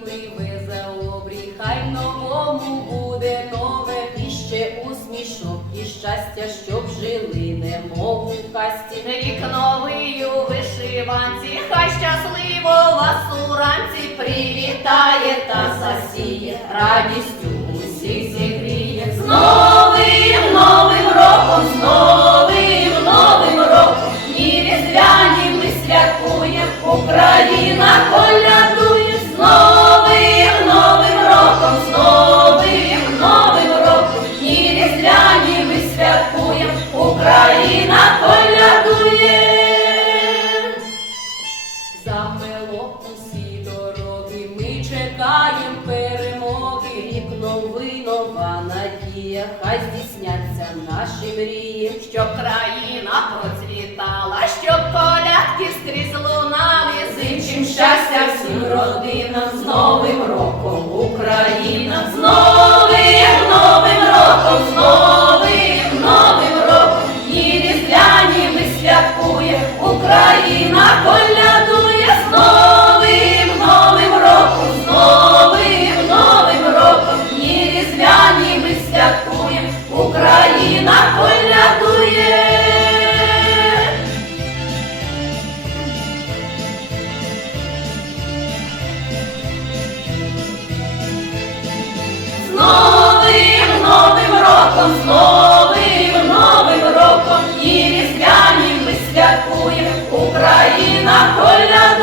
пливе за обрій, хай новому буде нове і ще усмішок, і щастя, щоб жили, немов у касті. Рік новий у вишиванці, хай щасливо вас уранці привітає та засіє, радістю усі дороги, ми чекаємо перемоги. Рік новий, нова надія, хай здійсняться наші мрії. Щоб країна процвітала, щоб колядки скрізь лунали, іншим щастя всім родинам, святкуємо, Україна колядує.